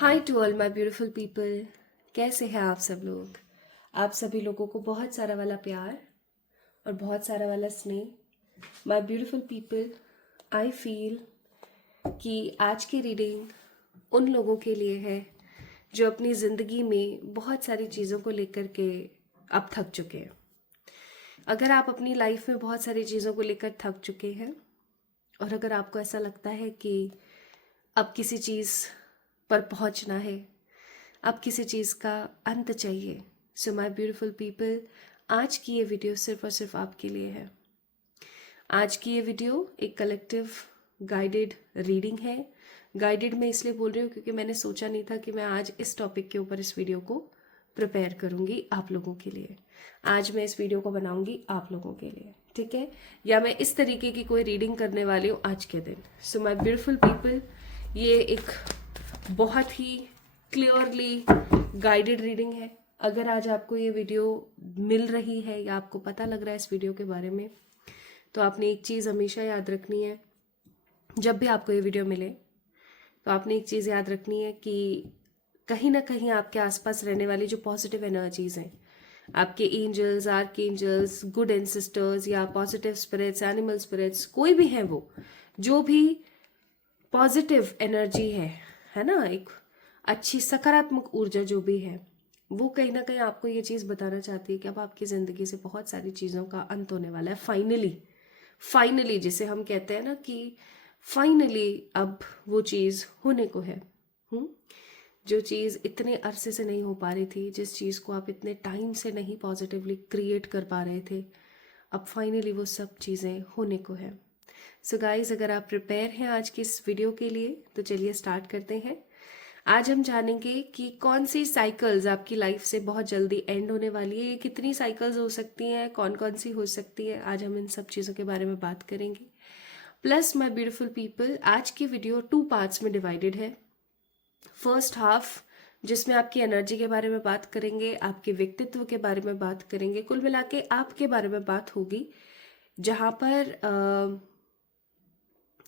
Hi to all my beautiful people. कैसे हैं आप सब लोग? आप सभी लोगों को बहुत सारा वाला प्यार और बहुत सारा वाला स्नेह। My beautiful people, I feel कि आज की रीडिंग उन लोगों के लिए है जो अपनी ज़िंदगी में बहुत सारी चीज़ों को लेकर के अब थक चुके हैं। अगर आप अपनी लाइफ में बहुत सारी चीज़ों को लेकर थक चुके हैं और अगर आपको ऐसा लगता है कि अब किसी चीज़ पर पहुंचना है, अब किसी चीज़ का अंत चाहिए, सो माय ब्यूटीफुल पीपल, आज की ये वीडियो सिर्फ और सिर्फ आपके लिए है। आज की ये वीडियो एक कलेक्टिव गाइडेड रीडिंग है। गाइडेड मैं इसलिए बोल रही हूँ क्योंकि मैंने सोचा नहीं था कि मैं आज इस टॉपिक के ऊपर इस वीडियो को प्रिपेयर करूँगी आप लोगों के लिए। आज मैं इस वीडियो को बनाऊँगी आप लोगों के लिए, ठीक है? या मैं इस तरीके की कोई रीडिंग करने वाली हूँ आज के दिन। सो माय ब्यूटीफुल पीपल, ये एक बहुत ही क्लियरली गाइडेड रीडिंग है। अगर आज आपको ये वीडियो मिल रही है या आपको पता लग रहा है इस वीडियो के बारे में, तो आपने एक चीज़ हमेशा याद रखनी है। जब भी आपको ये वीडियो मिले तो आपने एक चीज़ याद रखनी है कि कहीं ना कहीं आपके आसपास रहने वाली जो पॉजिटिव एनर्जीज हैं, आपके angels, archangels, good ancestors या पॉजिटिव स्पिरिट्स, एनिमल स्पिरिट्स, कोई भी हैं, वो जो भी पॉजिटिव एनर्जी है ना, एक अच्छी सकारात्मक ऊर्जा जो भी है, वो कहीं ना कहीं आपको ये चीज़ बताना चाहती है कि अब आपकी ज़िंदगी से बहुत सारी चीज़ों का अंत होने वाला है। फाइनली फाइनली जिसे हम कहते हैं ना कि फाइनली अब वो चीज़ होने को है। जो चीज़ इतने अरसे से नहीं हो पा रही थी, जिस चीज़ को आप इतने टाइम से नहीं पॉजिटिवली क्रिएट कर पा रहे थे, अब फाइनली वो सब चीज़ें होने को है। सो गाइज, अगर आप प्रिपेयर हैं आज की इस वीडियो के लिए तो चलिए स्टार्ट करते हैं। आज हम जानेंगे कि कौन सी साइकिल्स आपकी लाइफ से बहुत जल्दी एंड होने वाली है, ये कितनी साइकिल्स हो सकती हैं, कौन कौन सी हो सकती है। आज हम इन सब चीज़ों के बारे में बात करेंगे। प्लस माय ब्यूटीफुल पीपल, आज की वीडियो 2 पार्ट्स में डिवाइडेड है। फर्स्ट हाफ जिसमें आपकी एनर्जी के बारे में बात करेंगे, आपके व्यक्तित्व के बारे में बात करेंगे, कुल मिला के आपके बारे में बात होगी, जहाँ पर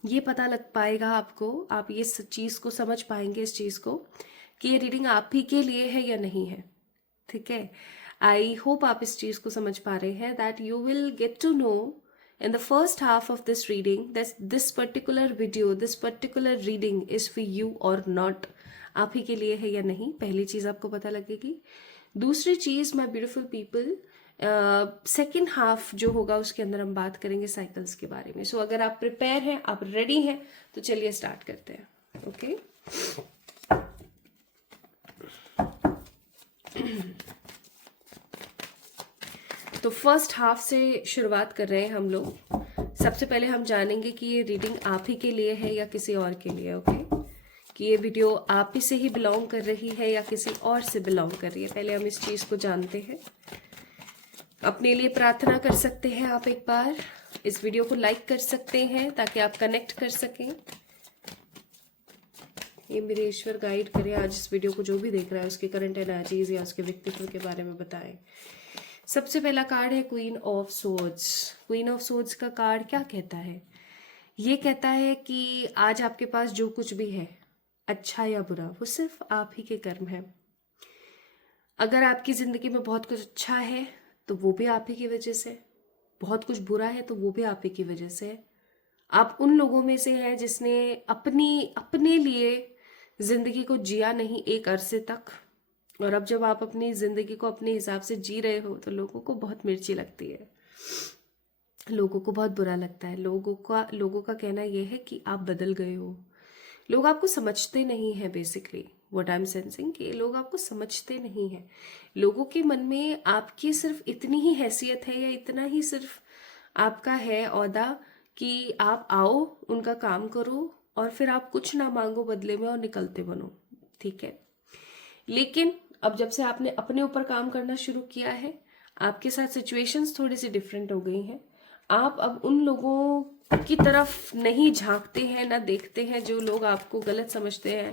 ये पता लग पाएगा आपको, आप ये चीज़ को समझ पाएंगे, इस चीज़ को, कि ये रीडिंग आप ही के लिए है या नहीं है। ठीक है, आई होप आप इस चीज़ को समझ पा रहे हैं, that you will get to know in the first half of this reading that this particular video, this particular reading is for you or not, आप ही के लिए है या नहीं। पहली चीज़ आपको पता लगेगी। दूसरी चीज़ my beautiful people, second half जो होगा उसके अंदर हम बात करेंगे साइकिल्स के बारे में। सो अगर आप प्रिपेयर हैं, आप रेडी हैं, तो चलिए स्टार्ट करते हैं। ओके तो फर्स्ट हाफ से शुरुआत कर रहे हैं हम लोग। सबसे पहले हम जानेंगे कि ये रीडिंग आप ही के लिए है या किसी और के लिए। ओके, कि ये वीडियो आप ही से ही बिलोंग कर रही है या किसी और से बिलोंग कर रही है। पहले हम इस चीज़ को जानते हैं। अपने लिए प्रार्थना कर सकते हैं आप, एक बार इस वीडियो को लाइक कर सकते हैं ताकि आप कनेक्ट कर सकें। ये मेरे ईश्वर गाइड करें, आज इस वीडियो को जो भी देख रहा है उसके करंट एनर्जीज या उसके व्यक्तित्व के बारे में बताएं। सबसे पहला कार्ड है queen of swords. Queen of swords का कार्ड क्या कहता है? ये कहता है कि आज आपके पास जो कुछ भी है, अच्छा या बुरा, वो सिर्फ आप ही के कर्म है। अगर आपकी जिंदगी में बहुत कुछ अच्छा है तो वो भी आप ही की वजह से, बहुत कुछ बुरा है तो वो भी आप ही की वजह से है। आप उन लोगों में से हैं जिसने अपने लिए जिंदगी को जिया नहीं एक अरसे तक, और अब जब आप अपनी जिंदगी को अपने हिसाब से जी रहे हो तो लोगों को बहुत मिर्ची लगती है, लोगों को बहुत बुरा लगता है। लोगों का कहना यह है कि आप बदल गए हो। लोग आपको समझते नहीं है। Basically what I am sensing, कि लोग आपको समझते नहीं है। लोगों के मन में आपकी सिर्फ इतनी ही हैसियत है या इतना ही सिर्फ आपका है ओहदा कि आप आओ, उनका काम करो और फिर आप कुछ ना मांगो बदले में और निकलते बनो। ठीक है, लेकिन अब जब से आपने अपने ऊपर काम करना शुरू किया है, आपके साथ सिचुएशंस थोड़ी सी डिफरेंट हो गई हैं। आप अब उन लोगों की तरफ नहीं झांकते हैं, ना देखते हैं जो लोग आपको गलत समझते हैं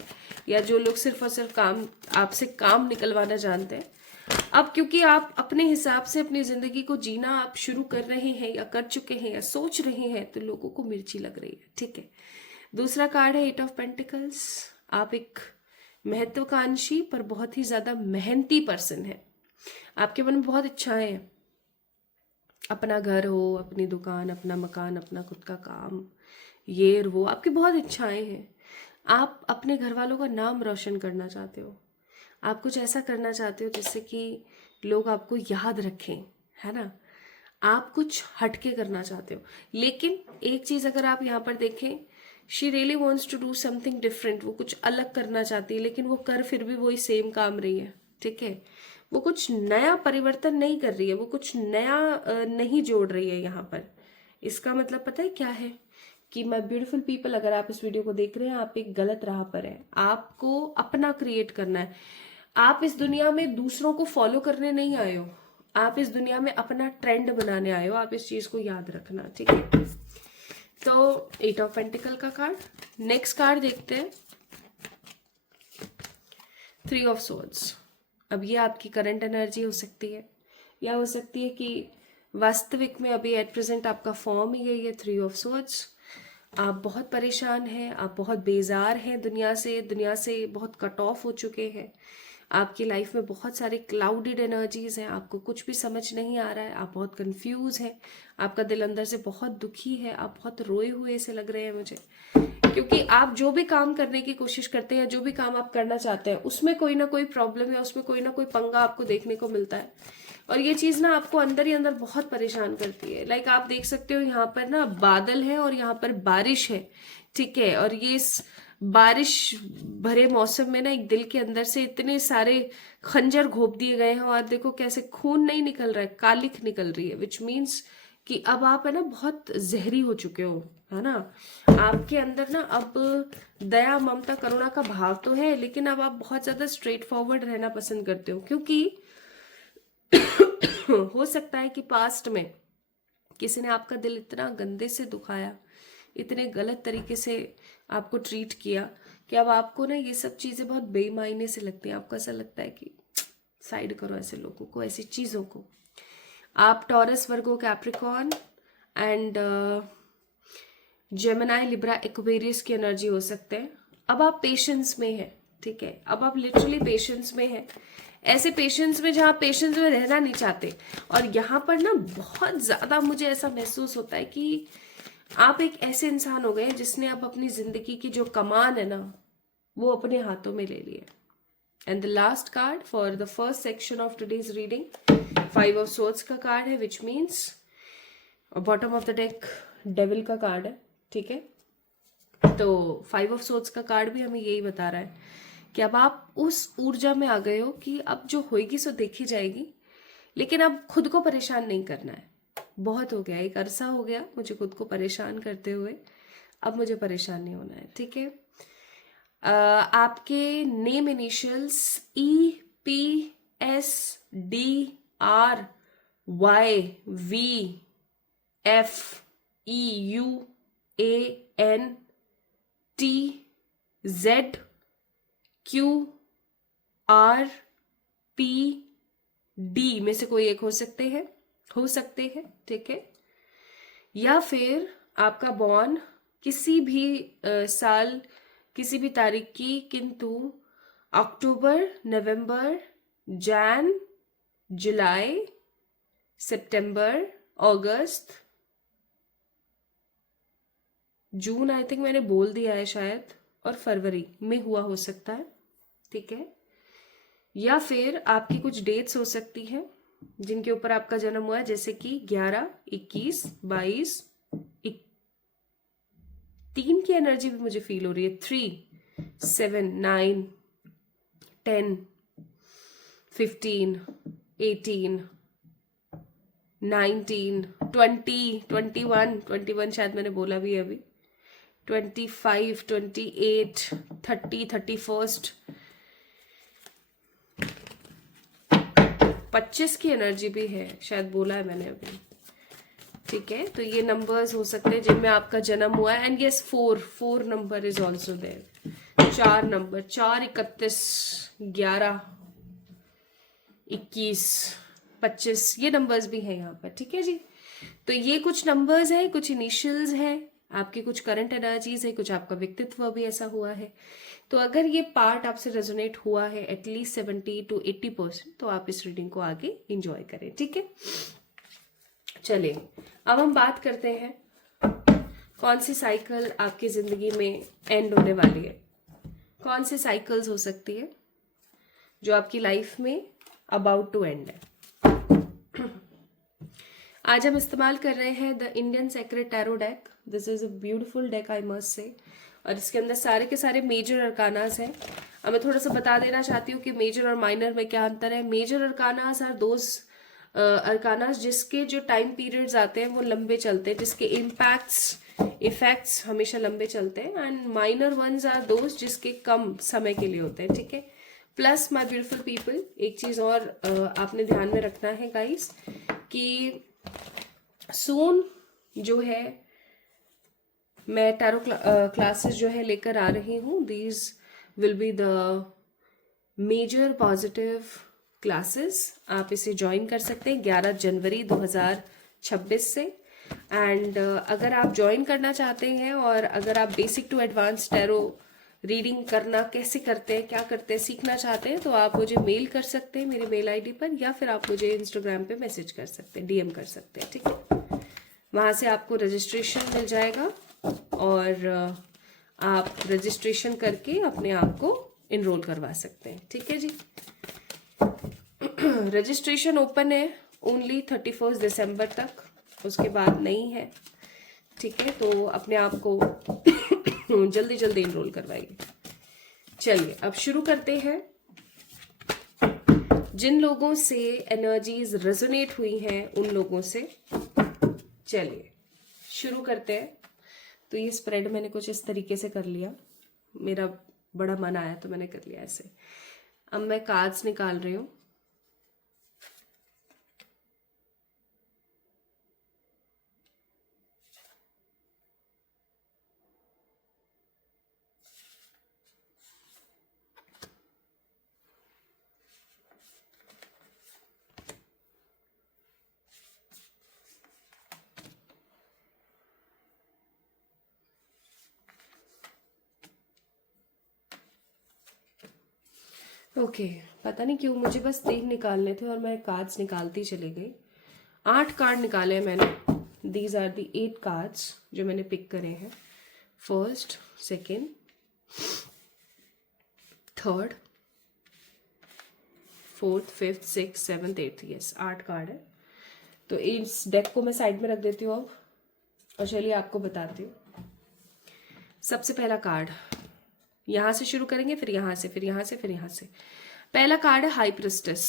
या जो लोग सिर्फ और सिर्फ आपसे काम निकलवाना जानते हैं। अब क्योंकि आप अपने हिसाब से अपनी जिंदगी को जीना आप शुरू कर रहे हैं या कर चुके हैं या सोच रहे हैं, तो लोगों को मिर्ची लग रही है। ठीक है, दूसरा कार्ड है एट ऑफ पेंटिकल्स। आप एक महत्वाकांक्षी पर बहुत ही ज्यादा मेहनती पर्सन है। आपके मन में बहुत इच्छाएं हैं, अपना घर हो, अपनी दुकान, अपना मकान, अपना खुद का काम, ये और वो, आपकी बहुत इच्छाएं हैं। आप अपने घर वालों का नाम रोशन करना चाहते हो, आप कुछ ऐसा करना चाहते हो जिससे कि लोग आपको याद रखें, है ना। आप कुछ हटके करना चाहते हो, लेकिन एक चीज अगर आप यहाँ पर देखें, she really wants to do something different. वो कुछ अलग करना चाहती है, लेकिन वो कर फिर भी वही सेम काम रही है, ठीक है। वो कुछ नया परिवर्तन नहीं कर रही है, वो कुछ नया नहीं जोड़ रही है यहाँ पर। इसका मतलब पता है क्या है कि माय ब्यूटीफुल पीपल, अगर आप इस वीडियो को देख रहे हैं, आप एक गलत राह पर है। आपको अपना क्रिएट करना है। आप इस दुनिया में दूसरों को फॉलो करने नहीं आए हो, आप इस दुनिया में अपना ट्रेंड बनाने आए हो। आप इस चीज को याद रखना, ठीक है। तो 8 ऑफ पेंटिकल का कार्ड। नेक्स्ट कार्ड देखते हैं, 3 ऑफ सोर्ड्स। अब ये आपकी करंट एनर्जी हो सकती है, या हो सकती है कि वास्तविक में अभी एट प्रेजेंट आपका फॉर्म ही यही है, 3 ऑफ सोर्ड्स। आप बहुत परेशान हैं, आप बहुत बेजार हैं दुनिया से बहुत कट ऑफ हो चुके हैं। आपकी लाइफ में बहुत सारे क्लाउडेड एनर्जीज हैं, आपको कुछ भी समझ नहीं आ रहा है, आप बहुत कंफ्यूज हैं, आपका दिल अंदर से बहुत दुखी है, आप बहुत रोए हुए से लग रहे हैं मुझे। क्योंकि आप जो भी काम करने की कोशिश करते हैं, जो भी काम आप करना चाहते हैं, उसमें कोई ना कोई प्रॉब्लम है, उसमें कोई ना कोई पंगा आपको देखने को मिलता है। और ये चीज ना आपको अंदर ही अंदर बहुत परेशान करती है। लाइक आप देख सकते हो यहाँ पर ना बादल है और यहाँ पर बारिश है, ठीक है। और ये इस बारिश भरे मौसम में ना एक दिल के अंदर से इतने सारे खंजर घोप दिए गए हैं, और देखो कैसे खून नहीं निकल रहा है, कालिख निकल रही है, विच मीन्स कि अब आप है ना बहुत जहरी हो चुके हो, है ना। आपके अंदर ना अब दया, ममता, करुणा का भाव तो है, लेकिन अब आप बहुत ज्यादा स्ट्रेट फॉरवर्ड रहना पसंद करते हो। क्योंकि हो सकता है कि पास्ट में किसी ने आपका दिल इतना गंदे से दुखाया, इतने गलत तरीके से आपको ट्रीट किया कि अब आपको ना ये सब चीजें बहुत बेमायने से लगती हैं। आपको ऐसा लगता है कि साइड करो ऐसे लोगों को, ऐसी चीजों को। आप taurus, Virgo, Capricorn and Gemini, Libra, Aquarius की एनर्जी हो सकते हैं। अब आप पेशेंस में हैं, ठीक है। अब आप लिटरली पेशेंस में हैं, ऐसे पेशेंस में जहां पेशेंस में रहना नहीं चाहते। और यहाँ पर ना बहुत ज्यादा मुझे ऐसा महसूस होता है कि आप एक ऐसे इंसान हो गए जिसने अब अपनी जिंदगी की जो कमान है ना, वो अपने हाथों में ले लिए। And the last card for the first section of today's reading, 5 of swords का कार्ड है, which means bottom of the deck devil का कार्ड है, ठीक है। तो 5 ऑफ सोर्ड्स का कार्ड भी हमें यही बता रहा है कि अब आप उस ऊर्जा में आ गए हो कि अब जो होएगी सो देखी जाएगी, लेकिन अब खुद को परेशान नहीं करना है। बहुत हो गया, एक अरसा हो गया मुझे खुद को परेशान करते हुए, अब मुझे परेशान नहीं होना है, ठीक है। आपके नेम इनिशियल्स EPSDRYVFEUANTZQRPD में से कोई एक हो सकते हैं, ठीक है। या फिर आपका बॉर्न किसी भी साल, किसी भी तारीख की, किंतु अक्टूबर, नवंबर, जैन, जुलाई, सितंबर, अगस्त, जून, आई थिंक मैंने बोल दिया है शायद, और फरवरी में हुआ हो सकता है, ठीक है। या फिर आपकी कुछ डेट्स हो सकती हैं जिनके ऊपर आपका जन्म हुआ है, जैसे कि 11, 21, 22, 3 की एनर्जी भी मुझे फील हो रही है, 3, 7, 9, 10, 15, 18, 19, 20, 21 शायद मैंने बोला भी है अभी, 25, 28, 30, 31, 25 की एनर्जी भी है, शायद बोला है मैंने अभी, ठीक है। तो ये नंबर्स हो सकते हैं जिनमें आपका जन्म हुआ है। And yes, 4 number is also there, 4 number, 4, 31, 11, 21, 25, ये नंबर्स भी हैं यहाँ पर, ठीक है जी। तो ये कुछ नंबर्स हैं, कुछ इनिशियल्स हैं आपकी कुछ करंट एनर्जीज है, कुछ आपका व्यक्तित्व भी ऐसा हुआ है। तो अगर ये पार्ट आपसे रेजोनेट हुआ है एटलीस्ट 70 to 80%, तो आप इस रीडिंग को आगे इंजॉय करें, ठीक है। चलिए अब हम बात करते हैं कौन सी साइकिल आपकी जिंदगी में एंड होने वाली है, कौन सी साइकिल्स हो सकती है जो आपकी लाइफ में अबाउट टू एंड है। आज हम इस्तेमाल कर रहे हैं the Indian secret tarot deck. This is a beautiful deck I must say, और इसके अंदर सारे के सारे मेजर अरकानास हैं। अब मैं थोड़ा सा बता देना चाहती हूँ कि मेजर और माइनर में क्या अंतर है। मेजर अरकानास आर दोज अरकानास जिसके जो टाइम पीरियड्स आते हैं वो लंबे चलते हैं, जिसके इफेक्ट्स हमेशा लंबे चलते हैं। And minor ones are those जिसके कम समय के लिए होते हैं, ठीक है। प्लस माय ब्यूटीफुल पीपल, एक चीज और आपने ध्यान में रखना है गाइस कि सून जो है मैं टैरो क्लासेस जो है लेकर आ रही हूँ। These will be the major positive classes. आप इसे ज्वाइन कर सकते हैं 11 जनवरी 2026 से। एंड अगर आप ज्वाइन करना चाहते हैं और अगर आप basic to advance tarot reading करना कैसे करते हैं, क्या करते हैं, सीखना चाहते हैं, तो आप मुझे मेल कर सकते हैं मेरी मेल आईडी पर, या फिर आप मुझे इंस्टाग्राम पे मैसेज कर सकते हैं, डीएम कर सकते हैं, ठीक है। वहाँ से आपको रजिस्ट्रेशन मिल जाएगा और आप रजिस्ट्रेशन करके अपने आप को इनरोल करवा सकते हैं, ठीक है जी। रजिस्ट्रेशन ओपन है ओनली 31 दिसंबर तक, उसके बाद नहीं है, ठीक है। तो अपने आप को जल्दी जल्दी इनरोल करवाइए। चलिए अब शुरू करते हैं। जिन लोगों से एनर्जीज रेजोनेट हुई हैं उन लोगों से चलिए शुरू करते हैं। तो ये स्प्रेड मैंने कुछ इस तरीके से कर लिया, मेरा बड़ा मन आया तो मैंने कर लिया ऐसे। अब मैं कार्ड्स निकाल रही हूँ। ओके पता नहीं क्यों मुझे बस 3 निकालने थे और मैं कार्ड्स निकालती चली गई। 8 कार्ड निकाले हैं मैंने। दीज आर दी 8 कार्ड्स जो मैंने पिक करे हैं। First, second, third, fourth, fifth, six, seventh, eighth, yes 8 card है। तो इस डेक को मैं साइड में रख देती हूँ अब, और चलिए आपको बताती हूँ। सबसे पहला कार्ड यहां से शुरू करेंगे, फिर यहां से, फिर यहां से, फिर यहां से। पहला कार्ड है हाई प्रेस्टिस।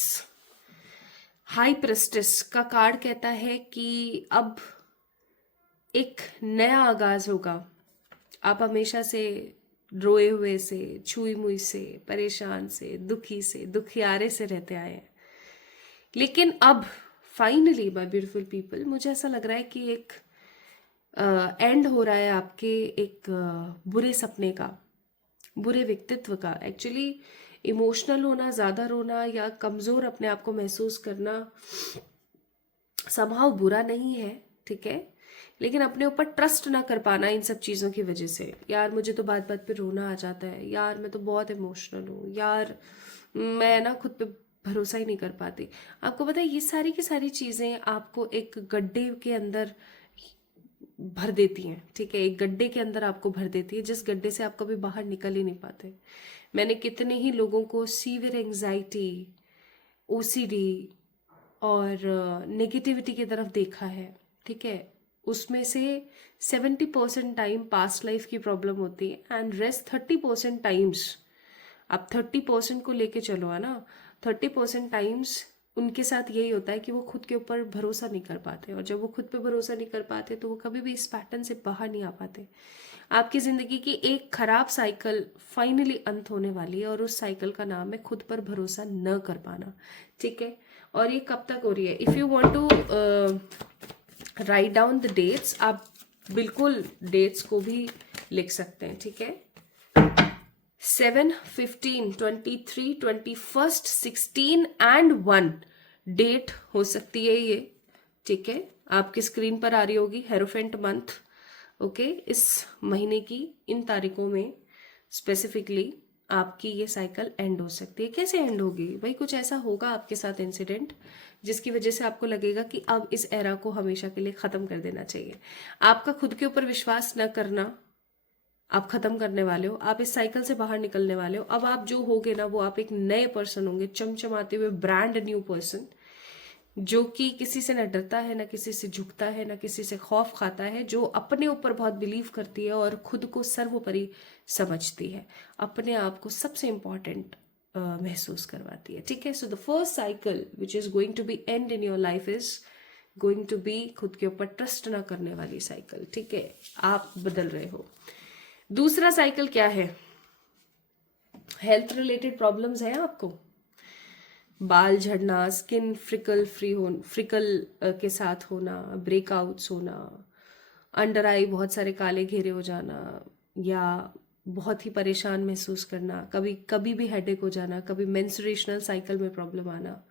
हाई प्रेस्टिस का कार्ड कहता है कि अब एक नया आगाज होगा। आप हमेशा से रोए हुए से, छुई मुई से, परेशान से, दुखी से, दुखियारे से रहते आए हैं, लेकिन अब फाइनली माय ब्यूटीफुल पीपल मुझे ऐसा लग रहा है कि एक एंड हो रहा है आपके एक बुरे सपने का, बुरे व्यक्तित्व का। एक्चुअली इमोशनल होना, ज्यादा रोना या कमजोर अपने आप को महसूस करना समहाउ बुरा नहीं है, ठीक है, लेकिन अपने ऊपर ट्रस्ट ना कर पाना इन सब चीजों की वजह से। यार मुझे तो बात बात पे रोना आ जाता है, यार मैं तो बहुत इमोशनल हूँ, यार मैं ना खुद पे भरोसा ही नहीं कर पाती। आपको पता है ये सारी की सारी चीजें आपको एक गड्ढे के अंदर भर देती हैं, ठीक है। एक गड्ढे के अंदर आपको भर देती है, जिस गड्ढे से आप कभी बाहर निकल ही नहीं पाते। मैंने कितने ही लोगों को सीवियर एंजाइटी, ओसीडी और नेगेटिविटी की तरफ देखा है, ठीक है। उसमें से 70% टाइम पास्ट लाइफ की प्रॉब्लम होती है एंड रेस्ट 30% टाइम्स, आप 30% को लेके चलो है ना, 30% टाइम्स उनके साथ यही होता है कि वो खुद के ऊपर भरोसा नहीं कर पाते, और जब वो खुद पे भरोसा नहीं कर पाते तो वो कभी भी इस पैटर्न से बाहर नहीं आ पाते। आपकी जिंदगी की एक खराब साइकिल फाइनली अंत होने वाली है, और उस साइकिल का नाम है खुद पर भरोसा न कर पाना, ठीक है। और ये कब तक हो रही है? If you want to write down the dates, आप बिल्कुल डेट्स को भी लिख सकते हैं, ठीक है। 7, 15, 23, 21, 16 एंड 1 डेट हो सकती है ये, ठीक है। आपकी स्क्रीन पर आ रही होगी हेरोफेंट मंथ, ओके, इस महीने की इन तारीखों में स्पेसिफिकली आपकी ये साइकिल एंड हो सकती है। कैसे एंड होगी भाई? कुछ ऐसा होगा आपके साथ इंसिडेंट जिसकी वजह से आपको लगेगा कि अब इस एरा को हमेशा के लिए खत्म कर देना चाहिए। आपका खुद के ऊपर विश्वास न करना आप खत्म करने वाले हो, आप इस साइकिल से बाहर निकलने वाले हो। अब आप जो होगे ना, वो आप एक नए पर्सन होंगे, चमचमाते हुए ब्रांड न्यू पर्सन, जो कि किसी से न डरता है, ना किसी से झुकता है, ना किसी से खौफ खाता है, जो अपने ऊपर बहुत बिलीव करती है और खुद को सर्वोपरि समझती है, अपने आप को सबसे इंपॉर्टेंट महसूस करवाती है। ठीक है, so the first cycle which is going to be and in your life is going to be खुद के ऊपर ट्रस्ट ना करने वाली साइकिल। ठीक है, आप बदल रहे हो। दूसरा साइकिल क्या है? हेल्थ रिलेटेड प्रॉब्लम्स है आपको, बाल झड़ना, स्किन फ्रिकल के साथ होना, ब्रेकआउट्स होना, अंडर आई बहुत सारे काले घेरे हो जाना, या बहुत ही परेशान महसूस करना, कभी कभी भी हेडेक हो जाना, कभी मेंस्ट्रुएशनल साइकिल में प्रॉब्लम आना।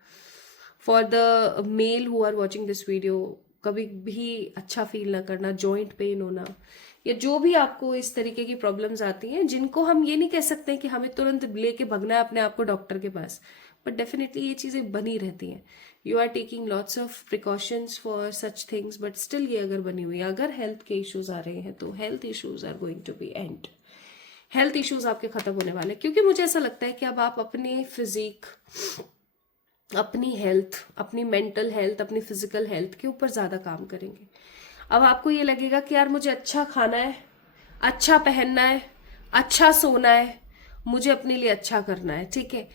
For the male who are watching this video, कभी भी अच्छा फील ना करना, जॉइंट पेन होना, या जो भी आपको इस तरीके की प्रॉब्लम्स आती हैं, जिनको हम ये नहीं कह सकते कि हमें तुरंत लेके भगना है अपने आप को डॉक्टर के पास, बट डेफिनेटली ये चीज़ें बनी रहती हैं। You are taking lots of precautions for such things, but still ये अगर बनी हुई है, अगर हेल्थ के इश्यूज आ रहे हैं तो health issues are going to be end. Health issues आपके खत्म होने वाले, क्योंकि मुझे ऐसा लगता है कि अब आप अपने फिजिक, अपनी हेल्थ, अपनी मेंटल हेल्थ, अपनी फिजिकल हेल्थ के ऊपर ज़्यादा काम करेंगे। अब आपको ये लगेगा कि यार मुझे अच्छा खाना है, अच्छा पहनना है, अच्छा सोना है, मुझे अपने लिए अच्छा करना है। ठीक है,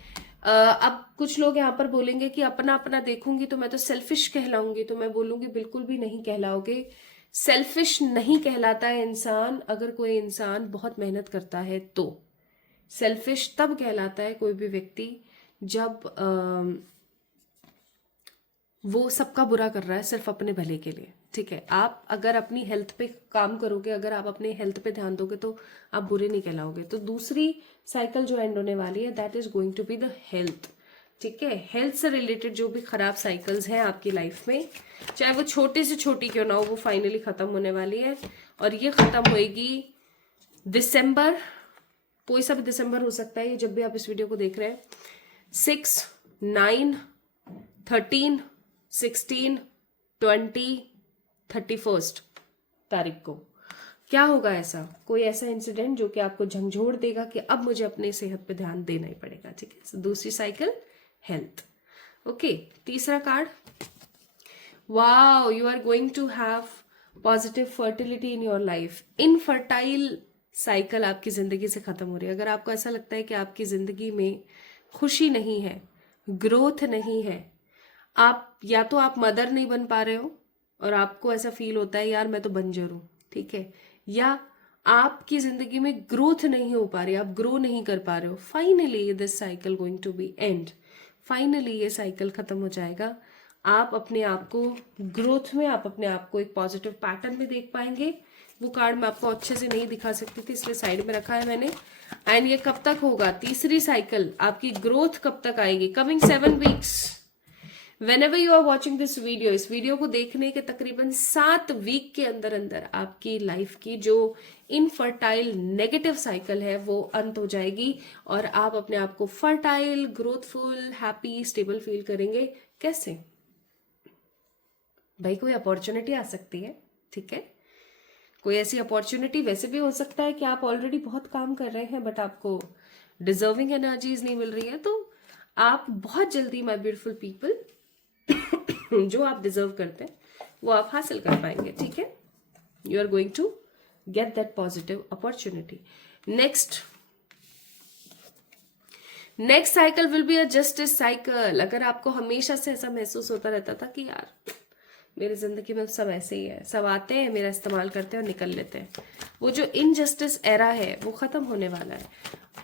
अब कुछ लोग यहाँ पर बोलेंगे कि अपना अपना देखूंगी तो मैं तो सेल्फिश कहलाऊंगी, तो मैं बोलूंगी बिल्कुल भी नहीं कहलाओगे। सेल्फिश नहीं कहलाता है इंसान अगर कोई इंसान बहुत मेहनत करता है तो। सेल्फिश तब कहलाता है कोई भी व्यक्ति जब वो सबका बुरा कर रहा है सिर्फ अपने भले के लिए। ठीक है, आप अगर अपनी हेल्थ पे काम करोगे, अगर आप अपने हेल्थ पे ध्यान दोगे तो आप बुरे नहीं कहलाओगे। तो दूसरी साइकिल जो एंड होने वाली है that is going to be the health. ठीक है, हेल्थ से रिलेटेड जो भी खराब साइकिल्स हैं आपकी लाइफ में, चाहे वो छोटी से छोटी क्यों ना हो, वो फाइनली खत्म होने वाली है। और ये खत्म होएगी दिसंबर, कोई सा भी दिसंबर हो सकता है ये जब भी आप इस वीडियो को देख रहे हैं, 6, 9, 13, 16, 20, 31 तारीख को। क्या होगा ऐसा, कोई ऐसा इंसिडेंट जो कि आपको झंझोड़ देगा कि अब मुझे अपने सेहत पे ध्यान देना ही पड़ेगा। ठीक है, so, दूसरी साइकिल हेल्थ। ओके, तीसरा card, wow, you are going to have positive fertility in your life. Infertile cycle आपकी जिंदगी से खत्म हो रही है। अगर आपको ऐसा लगता है कि आपकी जिंदगी में खुशी नहीं है, ग्रोथ नहीं है, आप या तो आप मदर नहीं बन पा रहे हो और आपको ऐसा फील होता है यार मैं तो बंजर हूं। ठीक है, या आपकी जिंदगी में ग्रोथ नहीं हो पा रही, आप ग्रो नहीं कर पा रहे हो, finally this cycle going to be end. Finally ये साइकिल खत्म हो जाएगा। आप अपने आप को ग्रोथ में, आप अपने आप को एक पॉजिटिव पैटर्न में देख पाएंगे। वो कार्ड मैं आपको अच्छे से नहीं दिखा सकती थी इसलिए साइड में रखा है मैंने। एंड ये कब तक होगा, तीसरी साइकिल आपकी ग्रोथ कब तक आएगी? Coming 7 weeks. Whenever you are watching this video, इस वीडियो को देखने के तकरीबन 7 वीक के अंदर अंदर आपकी लाइफ की जो इनफर्टाइल नेगेटिव साइकिल है वो अंत हो जाएगी और आप अपने आप को फर्टाइल, ग्रोथफुल, हैप्पी, स्टेबल फील करेंगे। कैसे भाई? कोई अपॉर्चुनिटी आ सकती है। ठीक है, कोई ऐसी अपॉर्चुनिटी, वैसे भी हो सकता है कि आप ऑलरेडी बहुत काम कर रहे हैं बट आपको डिजर्विंग एनर्जीज नहीं मिल रही है, तो आप बहुत जल्दी, माय ब्यूटीफुल पीपल, जो आप डिजर्व करते हैं वो आप हासिल कर पाएंगे। ठीक है, you are going to get that positive opportunity. Next cycle will be a justice cycle. अगर आपको हमेशा से ऐसा महसूस होता रहता था कि यार मेरी जिंदगी में सब ऐसे ही है, सब आते हैं, मेरा इस्तेमाल करते हैं और निकल लेते हैं, वो जो इनजस्टिस एरा है वो खत्म होने वाला है।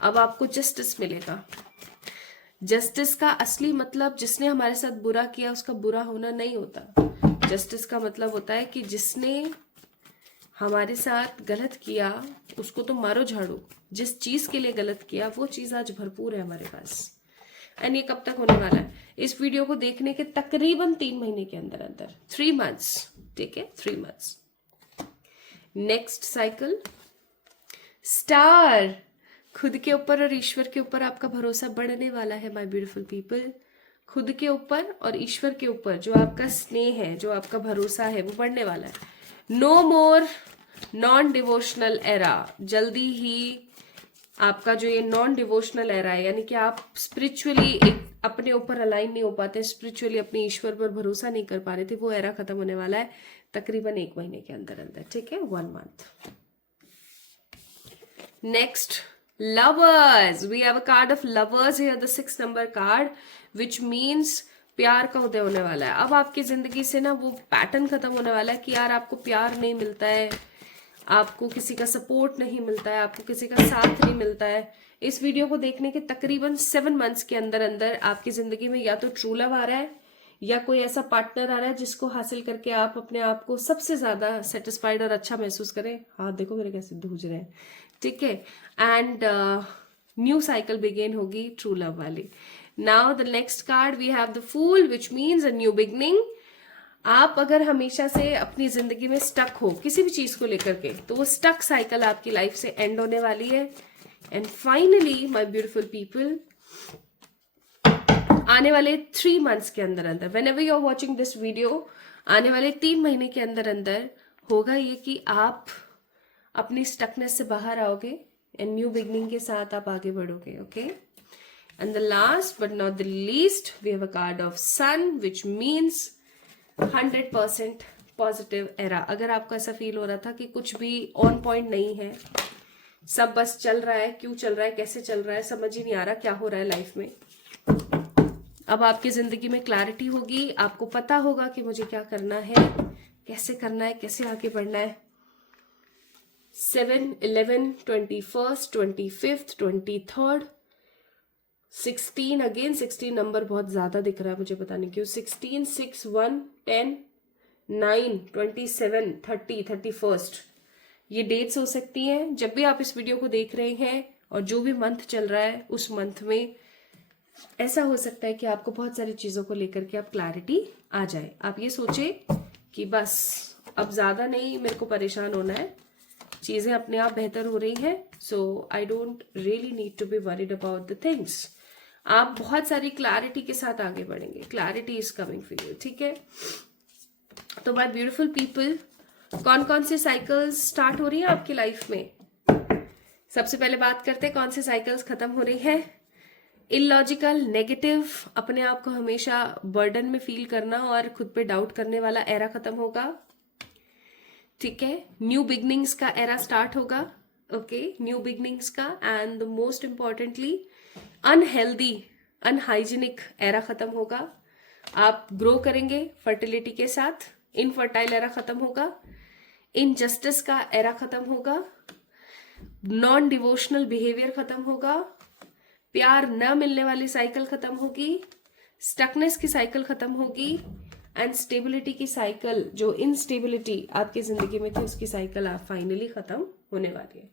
अब आपको जस्टिस मिलेगा। जस्टिस का असली मतलब जिसने हमारे साथ बुरा किया उसका बुरा होना नहीं होता। जस्टिस का मतलब होता है कि जिसने हमारे साथ गलत किया उसको तो मारो झाड़ू, जिस चीज के लिए गलत किया वो चीज आज भरपूर है हमारे पास। एंड ये कब तक होने वाला है? इस वीडियो को देखने के तकरीबन 3 महीने के अंदर अंदर, 3 months। ठीक है, 3 months। नेक्स्ट साइकिल स्टार, खुद के ऊपर और ईश्वर के ऊपर आपका भरोसा बढ़ने वाला है माय ब्यूटीफुल पीपल। खुद के ऊपर और ईश्वर के ऊपर जो आपका स्नेह है, जो आपका भरोसा है, वो बढ़ने वाला है। No more non devotional era, जल्दी ही आपका जो ये नॉन डिवोशनल एरा है, यानी कि आप स्पिरिचुअली एक अपने ऊपर अलाइन नहीं हो पाते, स्पिरिचुअली अपने ईश्वर पर भरोसा नहीं कर पा रहे थे, वो एरा खत्म होने वाला है तकरीबन 1 महीने के अंदर अंदर, ठीक है, 1 month. Next lovers, we have a card of lovers here, the 6 number card, which means प्यार का उदय होने वाला है। अब आपकी जिंदगी से ना वो पैटर्न खत्म होने वाला है कि यार आपको प्यार नहीं मिलता है, आपको किसी का सपोर्ट नहीं मिलता है, आपको किसी का साथ नहीं मिलता है। इस वीडियो को देखने के तकरीबन 7 मंथ्स के अंदर अंदर आपकी जिंदगी में या तो ट्रू लव आ रहा है या कोई ऐसा पार्टनर आ रहा है जिसको हासिल करके आप अपने आप को सबसे ज्यादा सेटिस्फाइड और अच्छा महसूस करें। हाथ देखो मेरे कैसे धूज रहे हैं, ठीक है। एंड न्यू साइकिल बिगेन होगी ट्रू लव वाली। Now the next card we have the fool, which means a new beginning. आप अगर हमेशा से अपनी जिंदगी में स्टक हो किसी भी चीज को लेकर के, तो वो स्टक साइकिल आपकी लाइफ से एंड होने वाली है। And finally my beautiful people, आने वाले 3 मंथ्स के अंदर अंदर, whenever you are watching this video, आने वाले 3 महीने के अंदर अंदर होगा ये कि आप अपनी स्टकनेस से बाहर आओगे एंड न्यू बिगनिंग के साथ आप आगे बढ़ोगे, okay. And the last but not the least, we have a card of sun, which means 100% positive era. अगर आपको ऐसा फील हो रहा था कि कुछ भी ऑन पॉइंट नहीं है, सब बस चल रहा है, क्यों चल रहा है, कैसे चल रहा है, समझ ही नहीं आ रहा क्या हो रहा है लाइफ में, अब आपकी जिंदगी में क्लैरिटी होगी, आपको पता होगा कि मुझे क्या करना है, कैसे करना है, कैसे आगे बढ़ना है। 7, 11, 21, 25, 23, 16, अगेन 16 नंबर बहुत ज्यादा दिख रहा है, मुझे पता नहीं क्यों। 16, 6, 1, 10, 9, 27, 30, 31, ये डेट्स हो सकती हैं जब भी आप इस वीडियो को देख रहे हैं, और जो भी मंथ चल रहा है उस मंथ में ऐसा हो सकता है कि आपको बहुत सारी चीजों को लेकर के आप क्लैरिटी आ जाए। आप ये सोचे कि बस अब ज्यादा नहीं मेरे को परेशान होना है, चीजें अपने आप बेहतर हो रही हैं, so I don't really need to be worried about the things. आप बहुत सारी क्लैरिटी के साथ आगे बढ़ेंगे, clarity is coming for you, ठीक है। तो माय ब्यूटीफुल पीपल, कौन कौन से साइकिल्स स्टार्ट हो रही है आपकी लाइफ में? सबसे पहले बात करते हैं कौन से साइकिल्स खत्म हो रही है। इलॉजिकल, नेगेटिव, अपने आप को हमेशा बर्डन में फील करना और खुद पे डाउट करने वाला एरा खत्म होगा, ठीक है। न्यू बिगनिंग्स का एरा स्टार्ट होगा, ओके, न्यू बिगनिंग्स का। And most importantly unhealthy, unhygienic era खत्म होगा। आप ग्रो करेंगे फर्टिलिटी के साथ, इनफर्टाइल एरा खत्म होगा, इनजस्टिस का एरा खत्म होगा, नॉन डिवोशनल बिहेवियर खत्म होगा, प्यार न मिलने वाली साइकिल खत्म होगी, स्टकनेस की साइकिल खत्म होगी, एंड स्टेबिलिटी की साइकिल, जो इनस्टेबिलिटी आपकी जिंदगी में थी उसकी साइकिल आप फाइनली खत्म होने वाली है।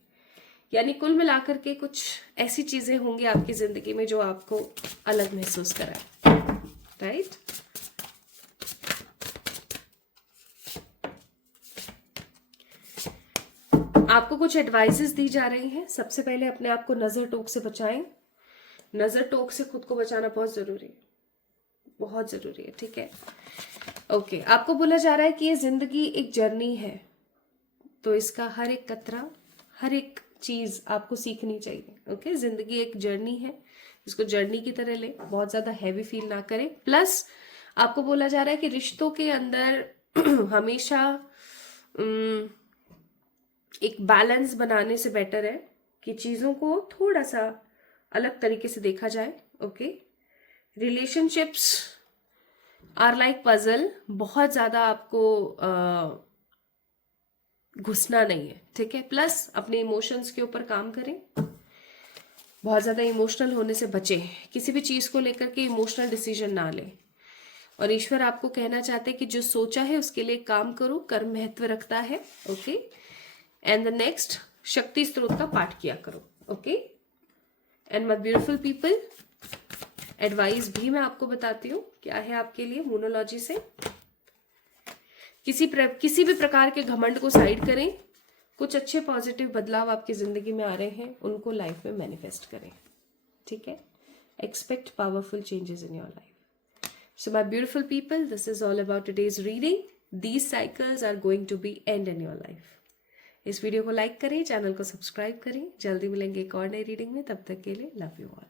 यानी कुल मिलाकर के कुछ ऐसी चीजें होंगी आपकी जिंदगी में जो आपको अलग महसूस कराए, राइट। आपको कुछ एडवाइसेस दी जा रही हैं। सबसे पहले अपने आप को नजर टोक से बचाएं। नजर टोक से खुद को बचाना बहुत जरूरी है, बहुत जरूरी है, ठीक है, ओके। आपको बोला जा रहा है कि ये जिंदगी एक जर्नी है, तो इसका हर एक कतरा, हर एक चीज आपको सीखनी चाहिए, ओके। जिंदगी एक जर्नी है, इसको जर्नी की तरह ले, बहुत ज्यादा हैवी फील ना करें। प्लस आपको बोला जा रहा है कि रिश्तों के अंदर हमेशा एक बैलेंस बनाने से बेटर है कि चीजों को थोड़ा सा अलग तरीके से देखा जाए, okay. Relationships are like puzzle, बहुत ज्यादा आपको घुसना नहीं है, ठीक है। प्लस अपने इमोशंस के ऊपर काम करें, बहुत ज्यादा इमोशनल होने से बचें, किसी भी चीज को लेकर के इमोशनल डिसीजन ना लें। और ईश्वर आपको कहना चाहते हैं कि जो सोचा है उसके लिए काम करो, कर्म महत्व रखता है, ओके। एंड द नेक्स्ट, शक्ति स्त्रोत का पाठ किया करो, okay. And my beautiful people, advice भी मैं आपको बताती हूँ क्या है आपके लिए मूनोलॉजी से। किसी भी प्रकार के घमंड को साइड करें, कुछ अच्छे पॉजिटिव बदलाव आपकी ज़िंदगी में आ रहे हैं, उनको लाइफ में मैनिफेस्ट करें, ठीक है? Expect powerful changes in your life. So my beautiful people, this is all about today's reading. These cycles are going to be end in your life. इस वीडियो को लाइक करें, चैनल को subscribe करें. जल्दी मिलेंगे एक और नई रीडिंग में. तब तक के लिए लव यू ऑल.